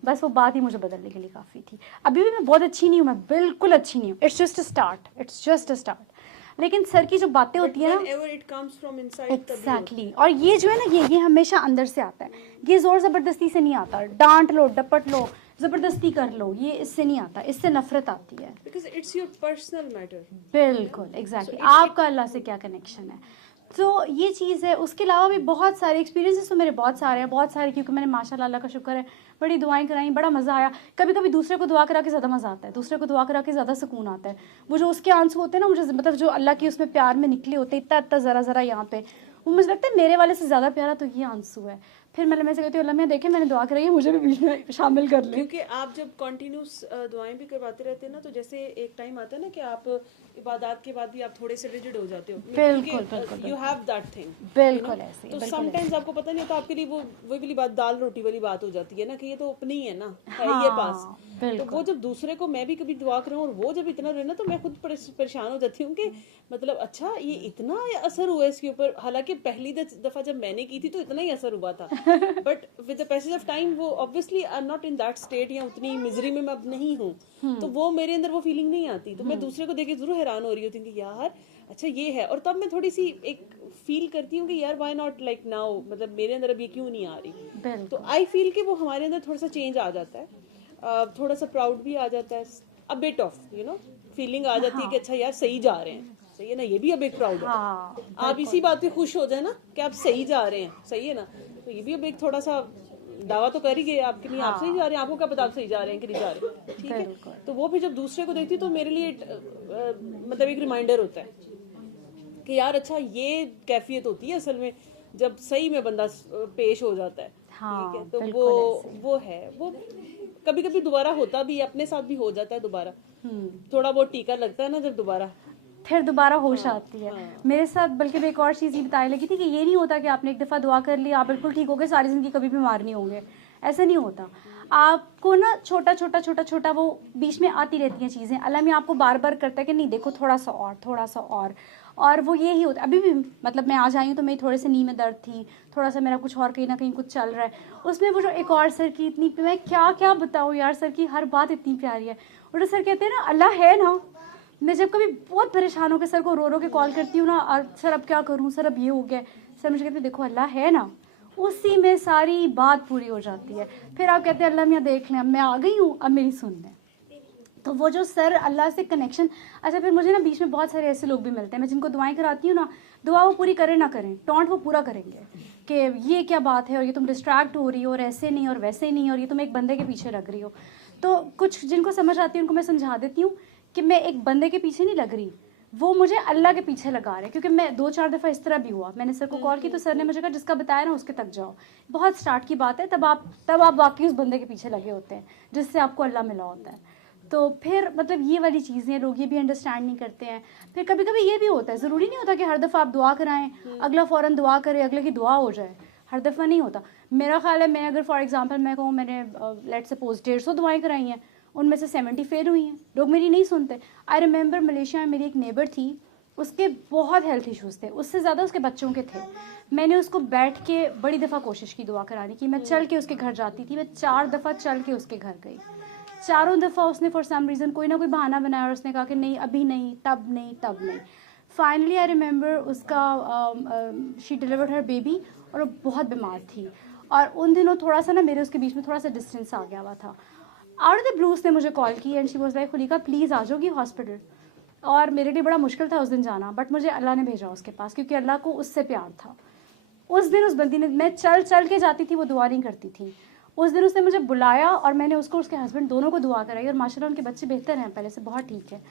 बस वो बात ही मुझे बदलने के लिए काफ़ी थी। अभी भी मैं बहुत अच्छी नहीं हूँ, मैं बिल्कुल अच्छी नहीं हूँ। It's just a start, it's just a start. लेकिन सर की जो बातें होती है ना, एग्जैक्टली, और ये जो है ना ये हमेशा अंदर से आता है। ये ज़ोर ज़बरदस्ती से नहीं आता, डांट लो, डपट लो, ज़बरदस्ती कर लो, ये इससे नहीं आता, इससे नफरत आती है। Because it's your personal matter. बिल्कुल एग्जैक्टली, आपका अल्लाह से क्या कनेक्शन है। तो ये चीज़ है। उसके अलावा भी बहुत सारे एक्सपीरियंसेस तो मेरे बहुत सारे हैं, बहुत सारे, क्योंकि मैंने माशाल्लाह अल्लाह का शुक्र है बड़ी दुआएं कराई, बड़ा मज़ा आया। कभी कभी दूसरे को दुआ करा के ज़्यादा मज़ा आता है, दूसरे को दुआ करा के ज़्यादा सुकून आता है। वो जो उसके आंसू होते हैं ना, मुझे मतलब जो अल्लाह की उसमें प्यार में निकले होते हैं, इतना इतना ज़रा ज़रा यहाँ पे, वो मुझे लगता है मेरे वाले से ज़्यादा प्यारा तो ये आंसू है। फिर मैं से कहती हूँ अल्लाह मैं देखे मैंने दुआ कराई है, मुझे भी बीच में शामिल कर ले। क्योंकि आप जब कंटिन्यूस दुआएं भी करवाते रहते हैं ना, तो जैसे एक टाइम आता है ना कि आप इबादत के बाद भी आप थोड़े से रिजिड हो जाते हो। बिल्कुल यू हैव दैट थिंग। बिल्कुल ऐसे। तो समटाइम्स आपको पता नहीं होता, आपके लिए वो वाली बात दाल रोटी वाली बात हो जाती है ना कि ये तो अपनी है ना, है ये पास। तो वो जब दूसरे को मैं भी कभी दुआ करूँ और वो जब इतना रोए ना, तो मैं खुद परेशान हो जाती हूँ कि मतलब अच्छा ये इतना असर हुआ इसके ऊपर। हालांकि पहली दफा जब मैंने की थी तो इतना ही असर हुआ था, but with the passage of time वो obviously I am not in that state, या उतनी मिजरी में मैं अब नहीं हूँ, तो वो मेरे अंदर वो फीलिंग नहीं आती। तो मैं दूसरे को देख के जरूर हैरान हो रही होती हूँ कि यार अच्छा ये है, और तब मैं थोड़ी सी एक फील करती हूँ कि यार व्हाई नॉट लाइक नाउ, मतलब मेरे अंदर अब ये क्यों नहीं आ रही। तो आई फील कि वो हमारे अंदर थोड़ा सा चेंज आ जाता है, थोड़ा सा प्राउड भी आ जाता है, अ बिट ऑफ फीलिंग आ जाती है कि अच्छा यार सही जा रहे हैं, सही है ना, ये भी अब एक प्राउड है। आप इसी बात पे खुश हो जाए ना कि आप सही जा रहे हैं, सही है ना, तो ये भी अब एक थोड़ा सा दावा तो कर ही गए आप कि नहीं आप सही जा रहे हैं, आपको क्या पता आप सही जा रहे हैं कि नहीं जा रहे, ठीक है। तो वो फिर जब दूसरे को देखती तो मेरे लिए मतलब एक रिमाइंडर होता है कि यार अच्छा ये कैफियत होती है असल में जब सही में बंदा पेश हो जाता है, ठीक है। तो वो है, वो कभी कभी दोबारा होता भी है, अपने साथ भी हो जाता है दोबारा, थोड़ा बहुत टीका लगता है ना जब दोबारा फिर दोबारा होश आती है। मेरे साथ बल्कि एक और चीज़ ये बताने लगी थी कि ये नहीं होता कि आपने एक दफ़ा दुआ कर ली आप बिल्कुल ठीक हो गए, सारी ज़िंदगी कभी बीमार नहीं होंगे, ऐसा नहीं होता। आपको ना छोटा छोटा वो बीच में आती रहती हैं चीज़ें, अल्लाह में आपको बार बार करता है कि नहीं देखो थोड़ा सा और वो यही होता है। अभी भी मतलब मैं आज आई हूँ तो मेरी थोड़े से नी में दर्द थी, थोड़ा सा मेरा कुछ और कहीं ना कहीं कुछ चल रहा है, उसमें वो जो एक और सर की इतनी, मैं क्या बताऊँ यार, सर की हर बात इतनी प्यारी है। और सर कहते हैं ना अल्लाह है ना, मैं जब कभी बहुत परेशान होकर सर को रो के कॉल करती हूँ ना, और सर अब क्या करूँ, सर अब ये हो गया, सर मुझे कहते देखो अल्लाह है ना, उसी में सारी बात पूरी हो जाती है। फिर आप कहते हैं अल्लाह मियाँ देख लें अब मैं आ गई हूँ, अब मेरी सुन लें। तो वो जो सर अल्लाह से कनेक्शन। अच्छा फिर मुझे ना बीच में बहुत सारे ऐसे लोग भी मिलते हैं, मैं जिनको दुआएं कराती हूँ ना, दुआ वो पूरी करें ना करें, टॉन्ट वो पूरा करेंगे कि ये क्या बात है, और ये तुम डिस्ट्रैक्ट हो रही हो, और ऐसे नहीं और वैसे नहीं, और ये तुम एक बंदे के पीछे लग रही हो। तो कुछ जिनको समझ आती है उनको मैं समझा देती हूँ कि मैं एक बंदे के पीछे नहीं लग रही, वो मुझे अल्लाह के पीछे लगा रहे हैं। क्योंकि मैं 2-4 दफ़ा इस तरह भी हुआ, मैंने सर को कॉल की तो सर ने मुझे कहा जिसका बताया ना उसके तक जाओ, बहुत स्टार्ट की बात है, तब आप वाकई उस बंदे के पीछे लगे होते हैं जिससे आपको अल्लाह मिला होता है। तो फिर मतलब ये वाली चीज़ें लोग ये भी अंडरस्टैंड नहीं करते हैं। फिर कभी कभी ये भी होता है, ज़रूरी नहीं होता कि हर दफ़ा आप दुआ कराएं अगला फ़ौरन दुआ करे अगले की दुआ हो जाए, हर दफ़ा नहीं होता। मेरा ख्याल है मैं अगर फॉर एग्जांपल मैं कहूँ मैंने लेट सपोज 150 दुआएं कराई हैं, उनमें से 70 फेल हुई हैं, लोग मेरी नहीं सुनते। आई रिमेंबर मलेशिया में मेरी एक नेबर थी, उसके बहुत हेल्थ इश्यूज़ थे, उससे ज़्यादा उसके बच्चों के थे। मैंने उसको बैठ के बड़ी दफ़ा कोशिश की दुआ कराने की, मैं चल के उसके घर जाती थी, मैं 4 दफ़ा चल के उसके घर गई, चारों दफ़ा उसने फॉर सम रीज़न कोई ना कोई बहाना बनाया और उसने कहा कि नहीं अभी नहीं, तब नहीं। फाइनली आई रिमेंबर उसका शी डिलीवर्ड हर बेबी, और वो बहुत बीमार थी, और उन दिनों थोड़ा सा ना मेरे उसके बीच में थोड़ा सा डिस्टेंस आ गया हुआ था। आउट ऑफ द ब्लू उसने मुझे कॉल की and she was like Khulika please आ जाओगी हॉस्पिटल। और मेरे लिए बड़ा मुश्किल था उस दिन जाना, बट मुझे अल्लाह ने भेजा उसके पास, क्योंकि अल्लाह को उससे प्यार था। उस दिन उस बंदी ने, मैं चल के जाती थी, वो दुआ नहीं करती थी, उस दिन उसने मुझे बुलाया और मैंने उसको उसके हस्बैंड दोनों को दुआ कराई, और माशाल्लाह उनके बच्चे बेहतर हैं पहले से, बहुत ठीक है।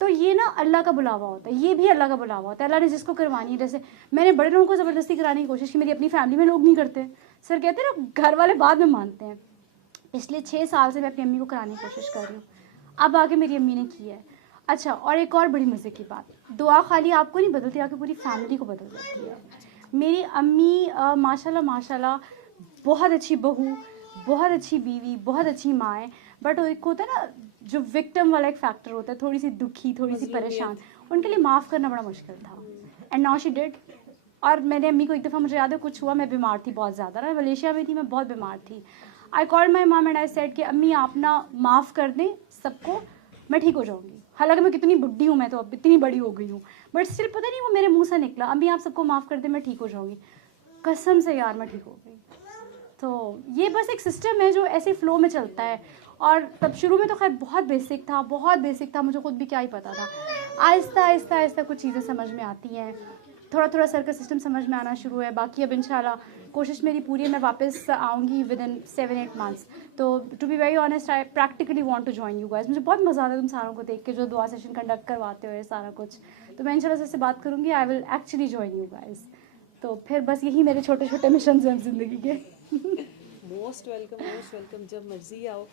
तो ये ना अल्लाह का बुलावा होता है, ये भी अल्लाह का बुलावा होता है, अल्लाह ने जिसको करवानी है। जैसे मैंने बड़े लोगों को ज़बरदस्ती कराने की कोशिश की, मेरी अपनी फैमिली में लोग नहीं करते, सर कहते हैं ना घर वाले बाद में मानते हैं। पिछले 6 साल से मैं अपनी अम्मी को कराने की कोशिश कर रही हूँ, अब आके मेरी अम्मी ने की है। अच्छा और एक और बड़ी मज़े की बात, दुआ खाली आपको नहीं बदलती, आपकी पूरी फैमिली को बदल देती है। मेरी अम्मी माशाल्लाह बहुत अच्छी बहू, बहुत अच्छी बीवी, बहुत अच्छी माँ है, बट एक होता है ना जो विक्टिम वाला एक फैक्टर होता है, थोड़ी सी दुखी, थोड़ी सी परेशान, उनके लिए माफ़ करना बड़ा मुश्किल था। And now she did. और मैंने अम्मी को एक दफ़ा, मुझे याद है कुछ हुआ, मैं बीमार थी बहुत ज़्यादा ना, मलेशिया में थी, मैं बहुत बीमार थी। I called my mom and I said कि अम्मी आप ना माफ़ कर दें सबको, मैं ठीक हो जाऊँगी। हालांकि मैं कितनी बुढ़ी हूँ, मैं तो अब इतनी बड़ी हो गई हूँ, बट स्टिल पता नहीं वो मेरे मुंह से निकला, अम्मी आप सबको माफ़ कर दें मैं ठीक हो जाऊँगी। कसम से यार मैं ठीक हो गई। तो ये बस एक सिस्टम है जो ऐसे फ्लो में चलता है। और तब शुरू में तो खैर बहुत बेसिक था, मुझे खुद भी क्या ही पता था। आहिस्ता कुछ चीज़ें समझ में आती हैं, थोड़ा सर का सिस्टम समझ में आना शुरू है। बाकी अब इंशाल्लाह कोशिश मेरी पूरी है, मैं वापस आऊँगी विद इन 7-8 मंथ्स। तो to be very honest I practically want to join you guys. मुझे बहुत मज़ा आता है तुम सारों को देख के, जो दुआ सेशन कंडक्ट करवाते हो ये सारा कुछ। तो मैं इंशाल्लाह से बात करूँगी, I will actually join you guys. तो फिर बस यही मेरे छोटे छोटे मिशन हैं ज़िंदगी के। मोस्ट वेलकम, जब मर्जी आओ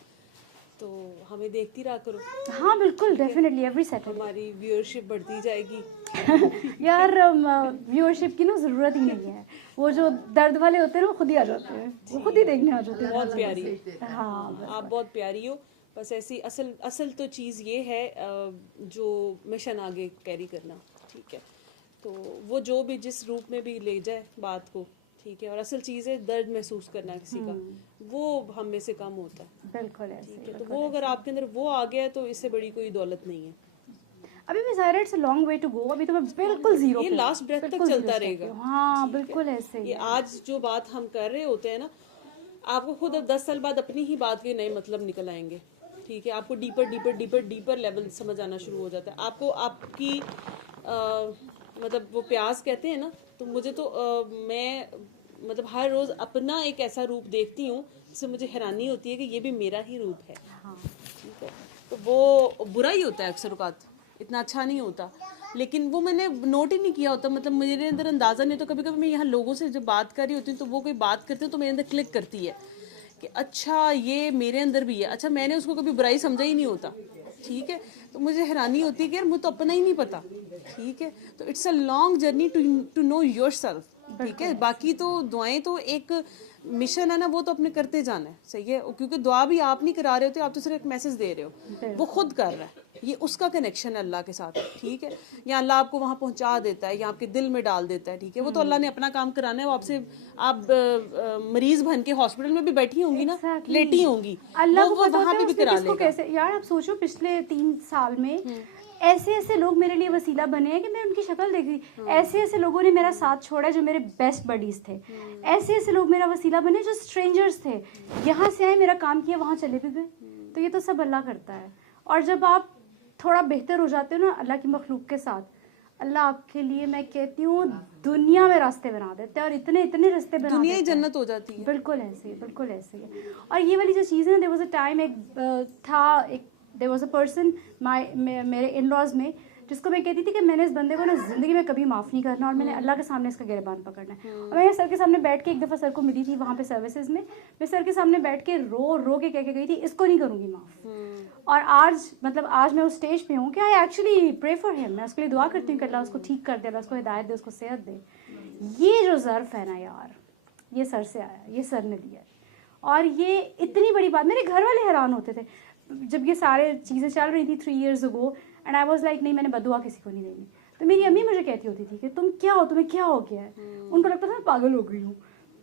तो हमें देखती रहा करो, हाँ बिल्कुल, डेफिनेटली एवरी सैटरडे। हमारी व्यूअरशिप बढ़ती जाएगी। यार व्यूअरशिप की ना ज़रूरत ही नहीं है, वो जो दर्द वाले होते हैं ना वो खुद ही आ जाते हैं, वो खुद ही देखने आ जाते हैं। बहुत प्यारी है, हाँ आप बहुत प्यारी हो। बस ऐसी असल तो चीज़ ये है जो मिशन आगे कैरी करना, ठीक है। तो वो जो भी जिस रूप में भी ले जाए बात को, ठीक है। और असल चीज़ है दर्द महसूस करना किसी का, वो हम में से कम होता है, बिल्कुल ऐसे। ठीक है। तो वो अगर आपके अंदर वो आ गया है तो इससे बड़ी कोई दौलत नहीं है। अभी मैं ज़ाहिर it's a long way to go, अभी तो मैं बिल्कुल जीरो ये लास्ट ब्रेथ तक चलता रहेगा। हाँ बिल्कुल ऐसे ये आज जो बात हम कर रहे होते हैं ना, आपको खुद अब 10 साल बाद अपनी ही बात के नए मतलब निकल आएंगे, ठीक है। आपको डीपर लेवल समझ आना शुरू हो जाता है। आपको आपकी मतलब वो प्यास कहते हैं ना, तो मुझे तो मैं मतलब हर रोज़ अपना एक ऐसा रूप देखती हूँ जिससे मुझे हैरानी होती है कि ये भी मेरा ही रूप है, ठीक है। तो वो बुरा ही होता है अक्सर औक़ात, इतना अच्छा नहीं होता, लेकिन वो मैंने नोट ही नहीं किया होता, मतलब मेरे अंदर अंदाज़ा नहीं। तो कभी कभी मैं यहाँ लोगों से जब बात कर रही होती हूँ तो वो कोई बात करते हैं तो मेरे अंदर क्लिक करती है कि अच्छा ये मेरे अंदर भी है, अच्छा मैंने उसको कभी बुराई समझा ही नहीं होता, ठीक है। तो मुझे हैरानी होती है कि यार मुझे तो अपना ही नहीं पता, ठीक है। तो it's a long journey to know yourself, ठीक है। बाकी तो दुआएं तो एक मिशन है ना, वो तो अपने करते जाना है, सही है। क्योंकि दुआ भी आप नहीं करा रहे होते, आप तो सिर्फ एक मैसेज दे रहे हो, वो खुद कर रहा है। ये उसका कनेक्शन है अल्लाह के साथ, ठीक है। या अल्लाह आपको वहाँ पहुँचा देता है या आपके दिल में डाल देता है, ठीक है। वो तो अल्लाह ने अपना काम कराना है। वो आपसे आप मरीज बन के हॉस्पिटल में भी बैठी होंगी ना, लेटी होंगी, अल्लाह को वो पता वहाँ होता है पे भी उसने करा किसको लेगा। कैसे। यार आप सोचो पिछले 3 साल में ऐसे ऐसे लोग मेरे लिए वसीला बने हैं कि मैं उनकी शक्ल देख रही। ऐसे ऐसे लोगों ने मेरा साथ छोड़ा जो मेरे बेस्ट बडीज थे। ऐसे ऐसे लोग मेरा वसीला बने जो स्ट्रेंजर्स थे, यहाँ से आए, मेरा काम किया, वहाँ चले भी गए। तो ये तो सब अल्लाह करता है। और जब आप थोड़ा बेहतर हो जाते हो ना अल्लाह की मखलूक के साथ, अल्लाह आपके लिए, मैं कहती हूँ, दुनिया में रास्ते बना देते हैं, और इतने इतने रास्ते बना दुनिया ही देते हैं। जन्नत हो जाती है। बिल्कुल ऐसे, बिल्कुल ऐसे है। और ये वाली जो चीज़ है ना, there was a time, there was a person मेरे इन लॉज में, जिसको मैं कहती थी कि मैंने इस बंदे को ना ज़िंदगी में कभी माफ़ नहीं करना, और मैंने अल्लाह के सामने इसका गिरबान पकड़ना है। और मैं सर के सामने बैठ के, एक दफ़ा सर को मिली थी वहाँ पे सर्विसेज में, मैं सर के सामने बैठ के रो के कह के गई थी, इसको नहीं करूँगी माफ़। और आज मतलब आज मैं उस स्टेज पे हूँ कि I actually pray for him, मैं उसके लिए दुआ करती हूँ कि अल्लाह उसको ठीक कर दे, अल्लाह उसको हिदायत दे, उसको सेहत दे। ये जो ज़र्फ़ है ना यार, ये सर से आया, ये सर ने दिया है। और ये इतनी बड़ी बात, मेरे घर वाले हैरान होते थे जब ये सारे चीज़ें चल रही थी 3 years ago, and I was like नहीं, मैंने बदुआ किसी को नहीं देनी। तो मेरी अम्मी मुझे कहती होती थी कि तुम क्या हो, तुम्हें क्या हो गया है। उनको लगता था मैं पागल हो गई हूँ।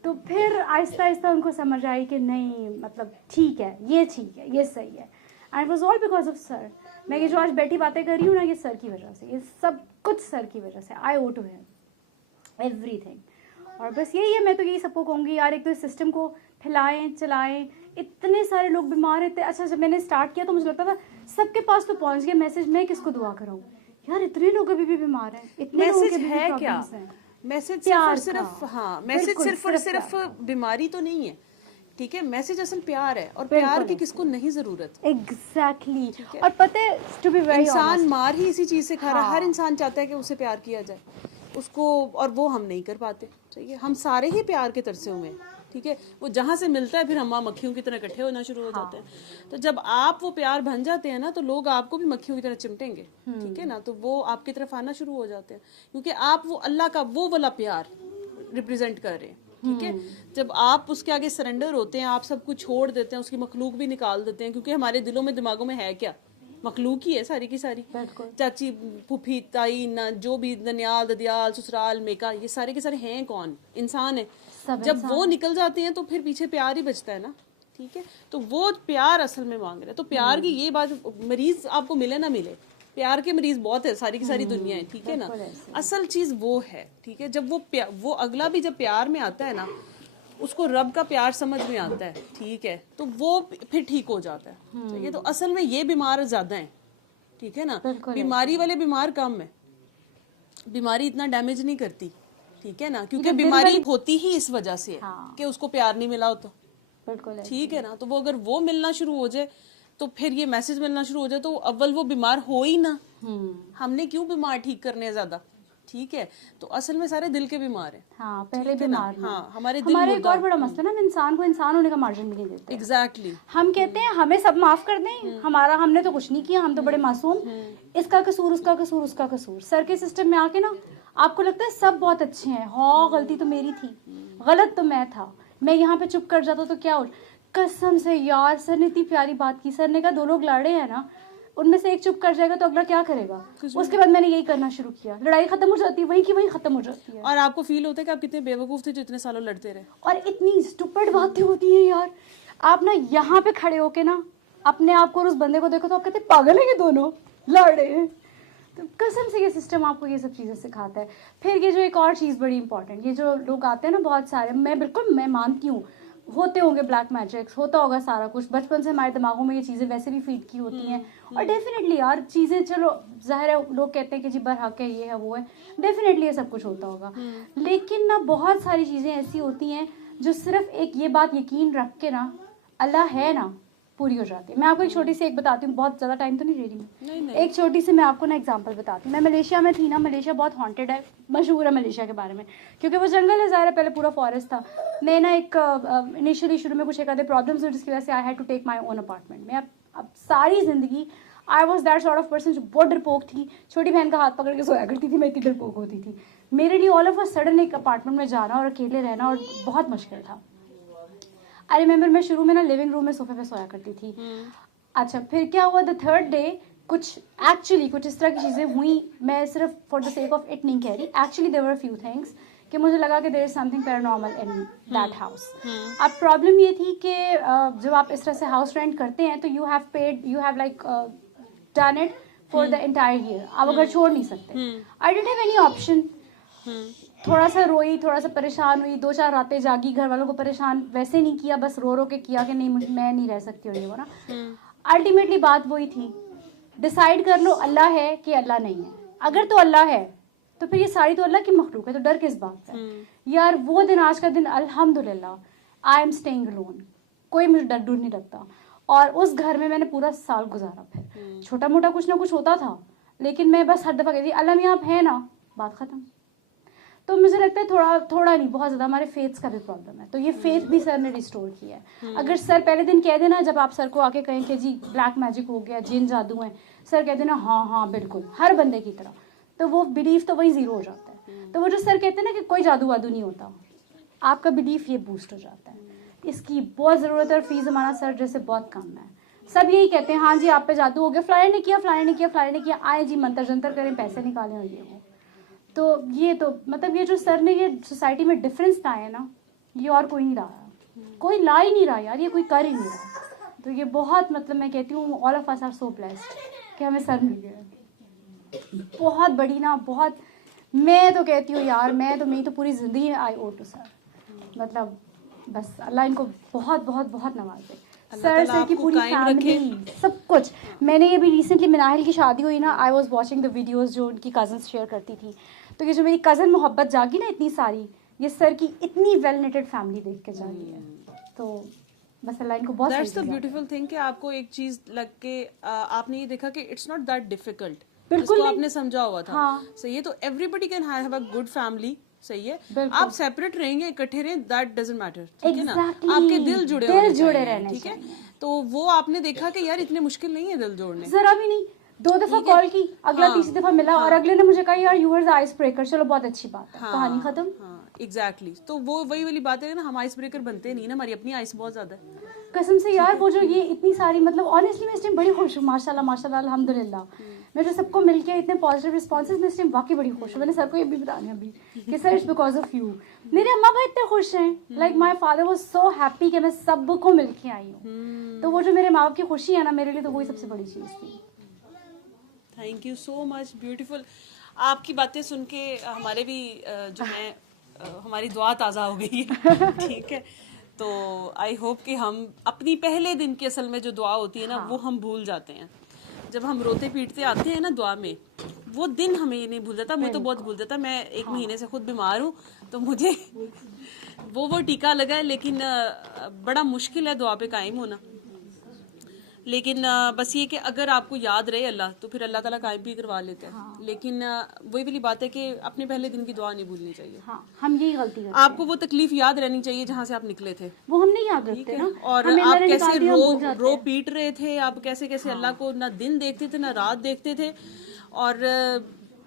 तो फिर आहिस्ता आहिस्ता उनको समझ आई कि नहीं, मतलब ठीक है, ये सही है। And it was all because of sir. मैं ये जो आज बैठी बातें कर रही हूँ ना, ये सर की वजह से, ये सब कुछ सर की वजह से। आई ओ टू हिम एवरीथिंग। और बस यही है, मैं तो यही सबको कहूँगी यार, एक तो इस सिस्टम को फैलाएं, चलाएं। इतने सारे लोग बीमार रहते। अच्छा, जब मैंने स्टार्ट किया तो मुझे लगता था सबके पास तो पहुंच गया मैसेज, मैं किसको दुआ कराऊं। यार इतने लोग अभी भी बीमार हैं, इतने लोगों के भी है क्या प्रॉब्लम्स हैं। मैसेज प्यार सिर्फ का। हाँ, मैसेज बिल्कुल, सिर्फ और सिर्फ सिर्फ बीमारी तो नहीं है, ठीक है। मैसेज असल प्यार है, और प्यार की किसको नहीं जरूरत। एग्जैक्टली। और पता है, टू बी वेरी इंसान मार ही इसी चीज से खा रहा है। हर इंसान चाहता है कि उसे प्यार किया जाए उसको, और वो हम नहीं कर पाते, ठीक है। हम सारे ही प्यार के तरसे हुए हैं, ठीक है। वो जहाँ से मिलता है फिर हम वहाँ मक्खियों की तरह इकट्ठे होना शुरू हो जाते हैं। तो जब आप वो प्यार बन जाते हैं ना, तो लोग आपको भी मक्खियों की तरह चिमटेंगे, ठीक है ना। तो वो आपकी तरफ आना शुरू हो जाते हैं, क्योंकि आप वो अल्लाह का वो वाला प्यार रिप्रेजेंट कर रहे हैं, ठीक है। जब आप उसके आगे सरेंडर होते हैं, आप सब कुछ छोड़ देते हैं, उसकी मखलूक भी निकाल देते हैं, क्योंकि हमारे दिलों में दिमागों में है क्या, मखलूक ही है सारी की सारी। चाची, फूफी, ताई, ना जो भी, ननियाल, ददियाल, ससुराल, मेका, ये सारे के सारे हैं कौन, इंसान है। जब वो निकल जाते हैं तो फिर पीछे प्यार ही बचता है ना, ठीक है। तो वो प्यार असल में मांग रहे हैं। तो प्यार की ये बात, मरीज आपको मिले ना मिले, प्यार के मरीज बहुत है, सारी की सारी दुनिया है, ठीक है ना। असल चीज वो है, ठीक है। जब वो अगला भी जब प्यार में आता है ना, उसको रब का प्यार समझ में आता है, ठीक है, तो वो फिर ठीक हो जाता है, ठीक है। तो असल में ये बीमार ज्यादा है, ठीक है ना। बीमारी वाले बीमार कम है, बीमारी इतना डैमेज नहीं करती, ठीक है ना, क्योंकि बीमारी होती ही इस वजह से है कि उसको प्यार नहीं मिला होता, ठीक है ना। तो वो अगर वो मिलना शुरू हो जाए, तो फिर ये मैसेज मिलना शुरू हो जाए, तो अव्वल वो बीमार हो ही ना। हमने क्यों बीमार ठीक करने ज्यादा, ठीक है, तो असल में सारे दिल के बीमार हैं। हाँ, पहले बीमार हैं। हाँ, हमारे दिल हमारा एक और बड़ा मसला ना, हम इंसान को इंसान होने का मार्जिन भी नहीं देते। एग्जैक्टली। हम कहते हैं हमें सब माफ कर दें, हमारा हमने तो कुछ नहीं किया, हम तो बड़े मासूम, इसका कसूर उसका कसूर उसका कसूर। सर के सिस्टम में आके ना आपको लगता है सब बहुत अच्छे हैं, हाँ गलती तो मेरी थी, गलत तो मैं था, मैं यहाँ पे चुप कर जाता तो क्या हो। कसम से यार, सर ने इतनी प्यारी बात की। सर ने कहा 2 लोग लड़े हैं ना, उनमें से एक चुप कर जाएगा तो अगला क्या करेगा। उसके बाद मैंने यही करना शुरू किया, लड़ाई खत्म हो जाती है, वही की वही खत्म हो जाती है। और आपको फील होता है कि आप कितने बेवकूफ थे जो इतने सालों लड़ते रहे। और इतनी स्टूपिड बातें होती हैं यार। आप ना यहाँ पे खड़े होके ना अपने आप को और उस बंदे को देखो तो आप कहते पागल है ये दोनों लड़ रहे हैं। तो कसम से ये सिस्टम आपको ये सब चीज़ें सिखाता है। फिर ये जो एक और चीज़ बड़ी इंपॉर्टेंट, ये जो लोग आते हैं ना बहुत सारे, मैं मानती हूँ होते होंगे ब्लैक मैजिक्स, होता होगा सारा कुछ, बचपन से हमारे दिमागों में ये चीज़ें वैसे भी फीड की होती हैं। और डेफिनेटली यार चीज़ें, चलो जाहिर है लोग कहते हैं कि जी बरहक है, ये है वो है, डेफिनेटली ये सब कुछ होता होगा, लेकिन ना बहुत सारी चीज़ें ऐसी होती हैं जो सिर्फ एक ये बात यकीन रख के ना अल्लाह है ना पूरी हो जाती है। मैं आपको एक छोटी सी एक बताती हूँ, बहुत ज़्यादा टाइम तो नहीं ले रही मैं, एक छोटी सी मैं आपको ना एग्जांपल बताती हूँ। मैं मलेशिया में थी ना, मलेशिया बहुत हॉन्टेड है, मशहूर है मलेशिया के बारे में, क्योंकि वो जंगल है, ज़ाहिर है पहले पूरा फॉरेस्ट था। मैं ना एक इनिशियली शुरू में कुछ एक आधे प्रॉब्लम्स हुई जिसकी वजह से I had to take my own apartment. मैं अब सारी ज़िंदगी I was that sort of person जो बहुत डरपोक थी, छोटी बहन का हाथ पकड़ के सोया करती थी, मैं इतनी डरपोक होती थी। मेरे लिए ऑल ऑफ अ सडन एक अपार्टमेंट में जाना और अकेले रहना और बहुत मुश्किल था। आई रिमेंबर मैं शुरू में ना लिविंग रूम में सोफे पे सोया करती थी। अच्छा, फिर क्या हुआ, द थर्ड डे कुछ इस तरह की चीज़ें हुई। मैं सिर्फ for the sake of it नहीं कह रही, actually there were few things कि मुझे लगा कि there is something paranormal in that house. अब प्रॉब्लम ये थी कि जब आप इस तरह से हाउस रेंट करते हैं तो you have like done it for the entire year, आप घर छोड़ नहीं सकते। I didn't have any option. थोड़ा सा रोई, थोड़ा सा परेशान हुई, 2-4 रातें जागी, घर वालों को परेशान वैसे नहीं किया, बस रो रो के किया कि नहीं मैं नहीं रह सकती और ये वो ना। अल्टीमेटली बात वही थी, डिसाइड कर लो अल्लाह है कि अल्लाह नहीं है। अगर तो अल्लाह है तो फिर ये सारी तो अल्लाह की मखलूक है, तो डर किस बात का। यार वो दिन आज का दिन अल्हम्दुलिल्लाह आई एम स्टेइंग अलोन, कोई मुझे डर नहीं लगता। और उस घर में मैंने पूरा साल गुजारा। फिर छोटा मोटा कुछ ना कुछ होता था, लेकिन मैं बस हर दफ़ा कहती अल्लाह में आप है ना, बात ख़त्म। तो मुझे लगता है थोड़ा नहीं, बहुत ज़्यादा हमारे फेथ्स का भी प्रॉब्लम है। तो ये फेथ भी सर ने रिस्टोर किया है। अगर सर पहले दिन कह देना, जब आप सर को आके कहें कि जी ब्लैक मैजिक हो गया, जिन जादू है, सर कह देना हाँ बिल्कुल हर बंदे की तरह, तो वो बिलीफ तो वही ज़ीरो हो जाता है। तो वो जो सर कहते हैं ना कि कोई जादू वादू नहीं होता, आपका बिलीफ ये बूस्ट हो जाता है। इसकी बहुत ज़रूरत है और फीस हमारा सर जैसे बहुत कम है। सब यही कहते हैं हाँ जी आप पे जादू हो गया, फ्लायर ने किया, आए जी मंतर जंतर करें, पैसे निकालें और ये वो। तो ये तो मतलब ये जो सर ने ये सोसाइटी में डिफरेंस लाया ना, ये और कोई नहीं लाया, कोई ला ही नहीं रहा यार, ये कोई कर ही नहीं रहा। तो ये बहुत मतलब मैं कहती हूँ all of us are so blessed कि हमें सर मिल गया। बहुत बड़ी ना, बहुत, मैं तो कहती हूँ यार, मेरी तो पूरी ज़िंदगी आई ओ टू सर। मतलब बस अल्लाह इनको बहुत बहुत बहुत नवाजे, सर की पूरी फैमिली, सब कुछ। मैंने ये भी रिसेंटली मिनाहिल की शादी हुई ना, I was watching the videos जो उनकी कज़न्स शेयर करती थी, तो ये जो मेरी कज़न मोहब्बत जागी ना इतनी सारी, ये सर की इतनी वेल नेटेड फैमिली देख के जागी है। तो बस अल्लाह इनको बहुत, दैट्स द ब्यूटीफुल थिंग कि आपको एक चीज लग के आपने ये देखा कि इट्स नॉट दैट डिफिकल्ट, बिल्कुल आपने समझा हुआ था। हाँ। सही है, तो everybody can have a good family. सही है, आप सेपरेट रहेंगे इकट्ठे रहें, दैट डजंट मैटर, ठीक है ना, आपके दिल जुड़े रहने, ठीक है। तो वो आपने देखा कि यार इतने मुश्किल नहीं है दिल जोड़ने, जरा भी नहीं। 2 दफा कॉल की, अगला तीसरी दफा मिला और अगले ने मुझे कहा यार you are the ice breaker, चलो बहुत अच्छी बात है, कहानी खत्म। एग्जैक्टली। तो वो वही वाली बात है ना, हम आइस ब्रेकर बनते नहीं ना, हमारी अपनी आइस बहुत ज्यादा है कसम से यार। वो जो ये इतनी सारी, मतलब ऑनेस्टली मैं इस टाइम बड़ी खुश हूँ, माशाल्लाह अल्हम्दुलिल्लाह। मैं जो सबको मिलके इतने पॉजिटिव रिस्पॉन्सेज, मैं इस टाइम वाकई बड़ी खुश हूँ। मैंने सर को ये भी बताया अभी कि sir it's because of you. मेरे अम्मा भाई इतने खुश हैं, like my father was so happy कि मैं सबको मिलके आई हूँ। तो वो जो मेरे माँ बाप की खुशी है ना, मेरे लिए तो वही सबसे बड़ी चीज़ थी। Thank you so much, beautiful. आपकी बातें सुन के हमारे भी जो है हमारी दुआ ताज़ा हो गई है, ठीक है। तो आई होप कि हम अपनी पहले दिन की असल में जो दुआ होती है ना, वो हम भूल जाते हैं। जब हम रोते पीटते आते हैं ना दुआ में, वो दिन हमें ये नहीं भूल जाता। मैं तो बहुत भूल जाता। मैं 1 महीने से खुद बीमार हूँ, तो मुझे वो टीका लगा है, लेकिन बड़ा मुश्किल है दुआ पे कायम होना। लेकिन बस ये कि अगर आपको याद रहे अल्लाह तो फिर अल्लाह ताला कायम भी करवा लेते हैं। लेकिन वही वाली बात है कि अपने पहले दिन की दुआ नहीं भूलनी चाहिए। हाँ, हम यही गलती करते हैं। आपको वो तकलीफ याद रहनी चाहिए जहाँ से आप निकले थे, वो हम नहीं याद रखते ना। और आप कैसे रो पीट रहे थे, आप कैसे कैसे अल्लाह को ना दिन देखते थे ना रात देखते थे, और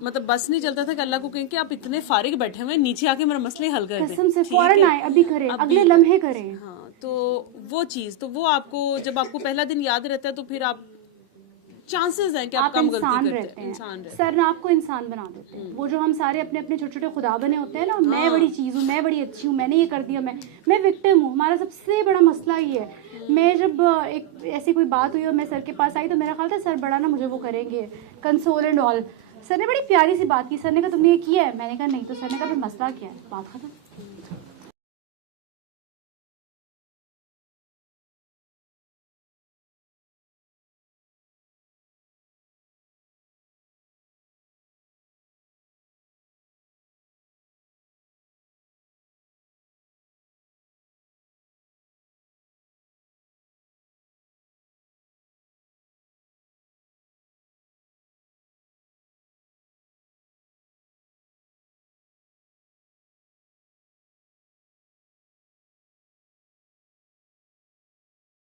मतलब बस नहीं चलता था कि अल्लाह को कहें कि आप इतने फारिग बैठे हुए नीचे आके मेरा मसले हल कर दें, कसम से फौरन आए, अभी करें, अगले लम्हे करें। हाँ, तो वो चीज, तो वो आपको जब आपको पहला दिन याद रहता है तो फिर आप चांसेस हैं कि आप कम गलती करते हैं। इंसान रहते हैं, सर ना आपको इंसान बना देते हैं। वो जो हम सारे अपने अपने छोटे छोटे खुदा बने होते हैं ना, मैं बड़ी चीज़ हूँ, मैं बड़ी अच्छी हूँ, मैंने ये कर दिया, मैं विक्टिम हूँ। हमारा सबसे बड़ा मसला ये है। मैं जब एक ऐसी कोई बात हुई और मैं सर के पास आई तो मेरा ख्याल था सर बड़ा ना मुझे वो करेंगे, कंसोल एंड ऑल। सर ने बड़ी प्यारी सी बात की, सर ने कहा तुमने ये किया है, मैंने कहा नहीं, तो सर ने कहा फिर मसला क्या है, बात खत्म।